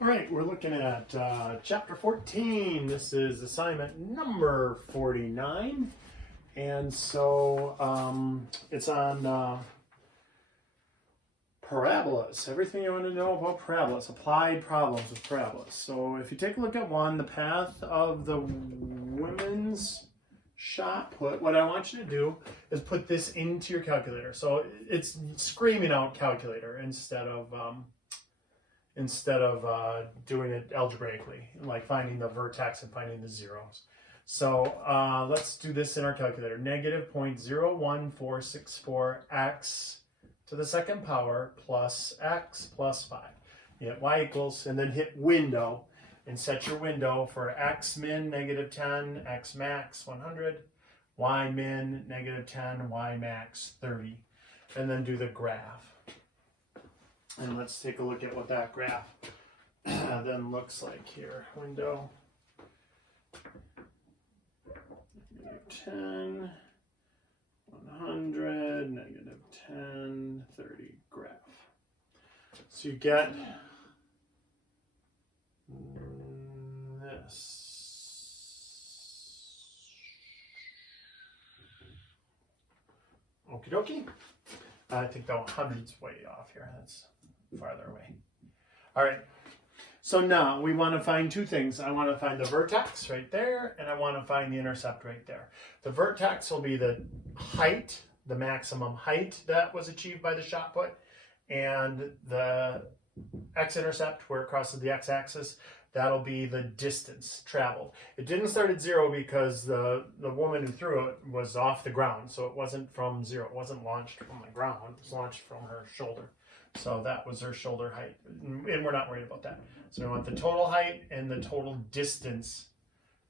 All right, we're looking at chapter 14. This is assignment number 49. And so it's on parabolas. Everything you want to know about parabolas, applied problems with parabolas. So if you take a look at one, the path of the women's shot put, what I want you to do is put this into your calculator. So it's screaming out calculator instead of doing it algebraically, like finding the vertex and finding the zeros. So let's do this in our calculator. Negative 0.01464 x to the second power plus x plus 5. You hit y equals, and then hit window, and set your window for x min negative 10, x max 100, y min negative 10, y max 30. And then do the graph. And let's take a look at what that graph then looks like here. Window, negative 10, 100, negative 10, 30, graph. So you get this. Okie dokie. I think the 100's way off here. That's farther away. All right. So now we want to find two things. I want to find the vertex right there, and I want to find the intercept right there. The vertex will be the height, the maximum height that was achieved by the shot put, and the x-intercept, where it crosses the x-axis, that'll be the distance traveled. It didn't start at 0 because the woman who threw it was off the ground, so it wasn't from 0. It wasn't launched from the ground. It was launched from her shoulder. So that was her shoulder height, and we're not worried about that. So we want the total height and the total distance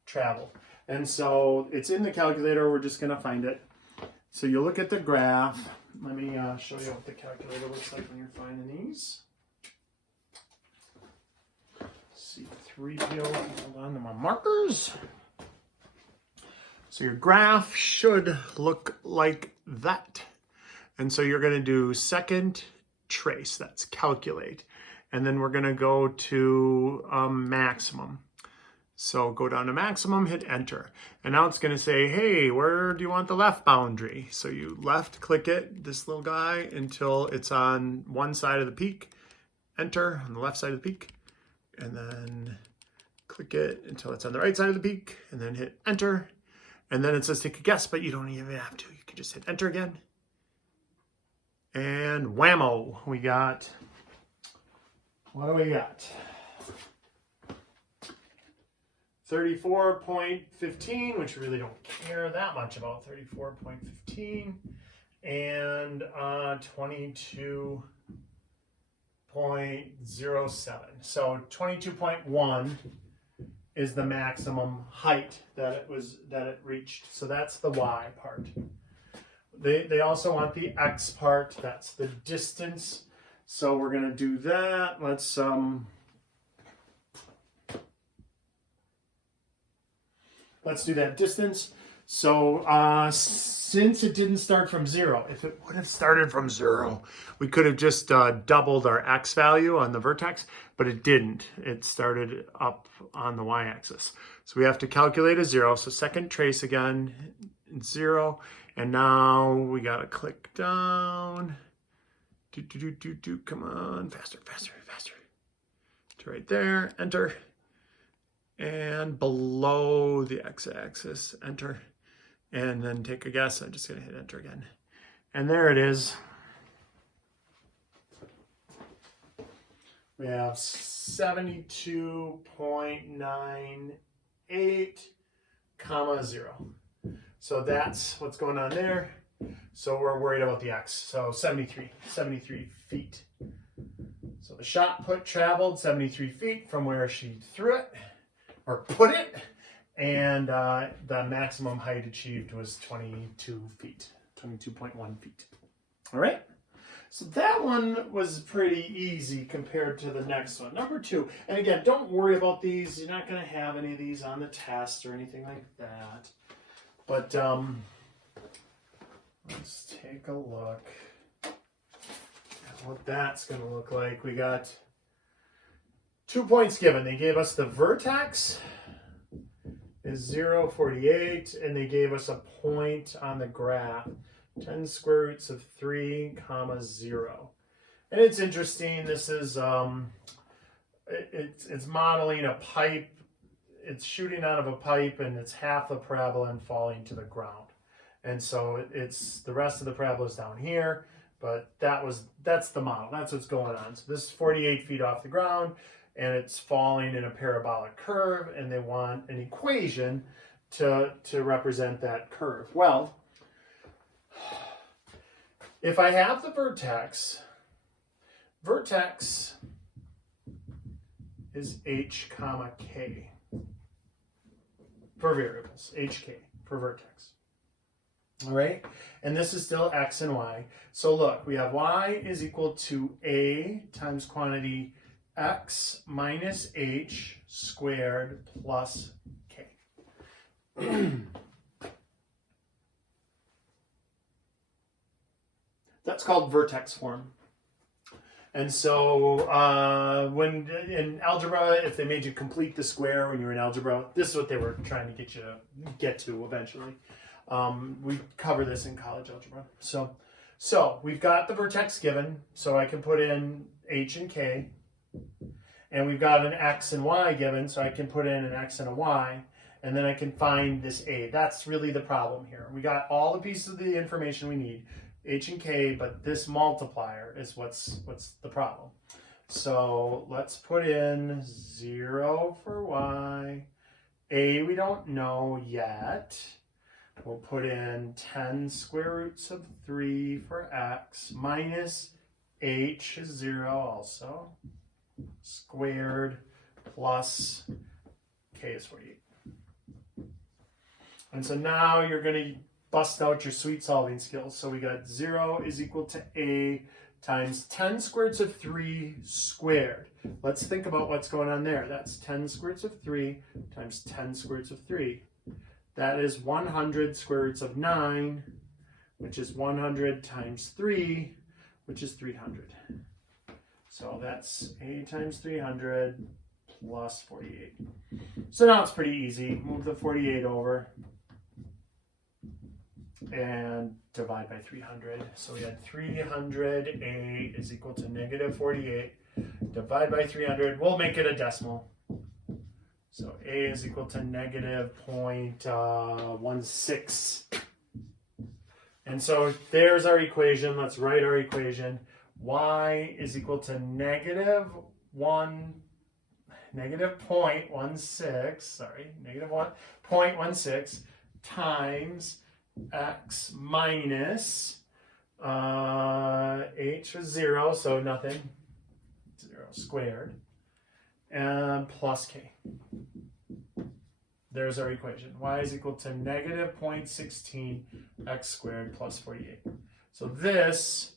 traveled. And so it's in the calculator. We're just going to find it. So you look at the graph. Let me show you what the calculator looks like when you're finding these. C3PO, hold on to my markers. So your graph should look like that. And so you're going to do second trace, that's calculate. And then we're going to go to maximum. So go down to maximum, hit enter. And now it's going to say, hey, where do you want the left boundary? So you left click it, this little guy, until it's on one side of the peak. Enter on the left side of the peak. And then click it until it's on the right side of the peak, and then hit enter. And then it says take a guess, but you don't even have to. You can just hit enter again. And whammo, we got, what do we got? 34.15, which we really don't care that much about, 34.15, and 22.07. So 22.1 is the maximum height that it reached. So that's the y part. They also want the x part. That's the distance. So we're going to do that. Let's do that distance. So since it didn't start from 0, if it would have started from 0, we could have just doubled our x value on the vertex, but it didn't. It started up on the y-axis. So we have to calculate a 0. So second trace again, 0. And now we got to click down. Come on, faster, faster, faster. To right there, enter. And below the x-axis, enter. And then take a guess. I'm just going to hit enter again. And there it is. We have 72.98, 0. So that's what's going on there. So we're worried about the x. So 73 feet. So the shot put traveled 73 feet from where she threw it or put it. And the maximum height achieved was 22 feet, 22.1 feet. All right. So that one was pretty easy compared to the next one. Number 2. And again, don't worry about these. You're not going to have any of these on the test or anything like that. But let's take a look at what that's going to look like. We got 2 points given. They gave us the vertex is 0, 48, and they gave us a point on the graph, 10 square roots of 3, comma 0. And it's interesting. This is it's modeling a pipe. It's shooting out of a pipe, and it's half the parabola and falling to the ground. And so it's the rest of the parabola is down here, but that's the model. That's what's going on. So this is 48 feet off the ground, and it's falling in a parabolic curve, and they want an equation to represent that curve. Well, if I have the vertex is h comma k for variables, hk for vertex. All right, and this is still x and y. So look, we have y is equal to a times quantity x minus h squared plus k. That's called vertex form. And so when in algebra, if they made you complete the square when you were in algebra, this is what they were trying to get to eventually. We cover this in college algebra. So we've got the vertex given, so I can put in h and k. And we've got an x and y given, so I can put in an x and a y. And then I can find this a. That's really the problem here. We got all the pieces of the information we need, h and k, but this multiplier is what's the problem. So let's put in 0 for y. A we don't know yet. We'll put in 10 square roots of 3 for x minus h is 0 also, squared plus k is 48. And so now you're going to bust out your sweet solving skills. So we got 0 is equal to a times 10 square roots of 3 squared. Let's think about what's going on there. That's 10 square roots of 3 times 10 square roots of 3. That is 100 square roots of 9, which is 100 times 3, which is 300. So that's a times 300 plus 48. So now it's pretty easy. Move the 48 over and divide by 300. So we had 300a is equal to negative 48. Divide by 300. We'll make it a decimal. So a is equal to negative 0.16. And so there's our equation. Let's write our equation. Y is equal to negative 0.16 times x minus h is 0, so nothing, 0 squared, and plus k. There's our equation. Y is equal to negative 0.16 x squared plus 48. So this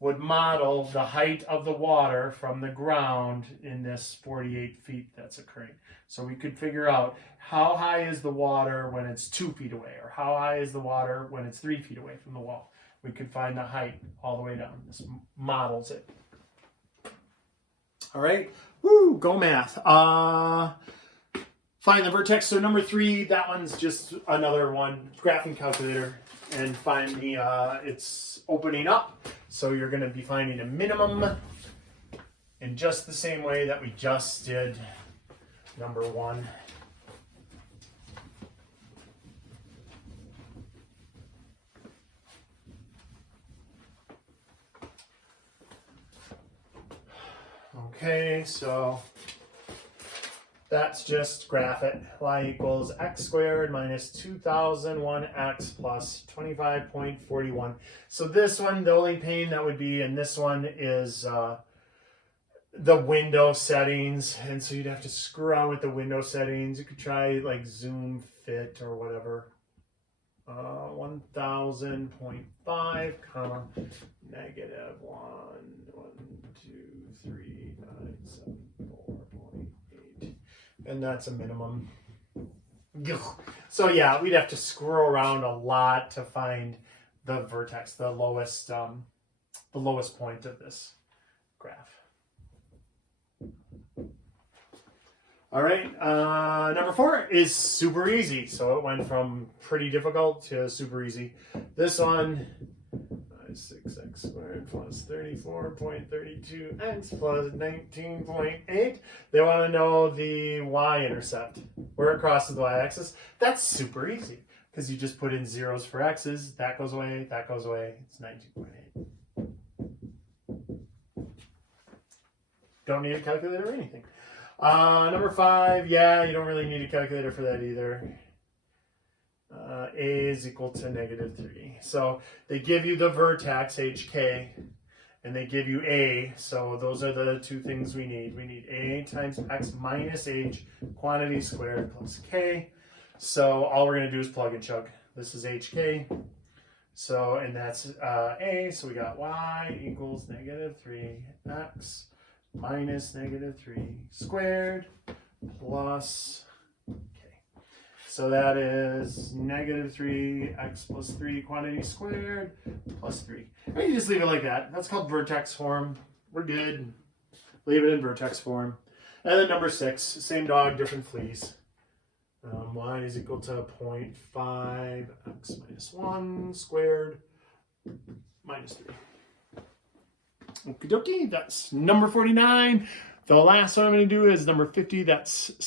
would model the height of the water from the ground in this 48 feet that's occurring. So we could figure out how high is the water when it's 2 feet away, or how high is the water when it's 3 feet away from the wall. We could find the height all the way down. This models it. All right. Woo, go math. Find the vertex. So number 3, that one's just another one, graphing calculator, and find the, it's opening up. So you're going to be finding a minimum in just the same way that we just did number 1. Okay, so that's just graph it. Y equals x squared minus 2001x plus 25.41. So this one, the only pane that would be in this one is the window settings. And so you'd have to screw on with the window settings. You could try like zoom fit or whatever. 1000.5 comma negative 1, 1, 2, 3, 9, 7, 4.8. And that's a minimum. So yeah, we'd have to scroll around a lot to find the vertex, the lowest point of this graph. All right, number 4 is super easy. So it went from pretty difficult to super easy. This one, 6x squared plus 34.32x plus 19.8. They want to know the y-intercept, where it crosses the y-axis. That's super easy because you just put in zeros for x's. That goes away, that goes away. It's 19.8. Don't need a calculator or anything. Number 5, yeah, you don't really need a calculator for that either. A is equal to -3. So they give you the vertex, HK, and they give you A. So those are the two things we need. We need A times X minus H, quantity squared plus K. So all we're going to do is plug and chug. This is HK. So, and that's A. So we got Y equals -3X minus -3 squared plus K. So that is -3x plus 3 quantity squared plus 3. And you just leave it like that. That's called vertex form. We're good. Leave it in vertex form. And then number 6, same dog, different fleas. Y is equal to 0.5 x minus 1 squared minus 3. Okie dokie, that's number 49. The last one I'm going to do is number 50. That's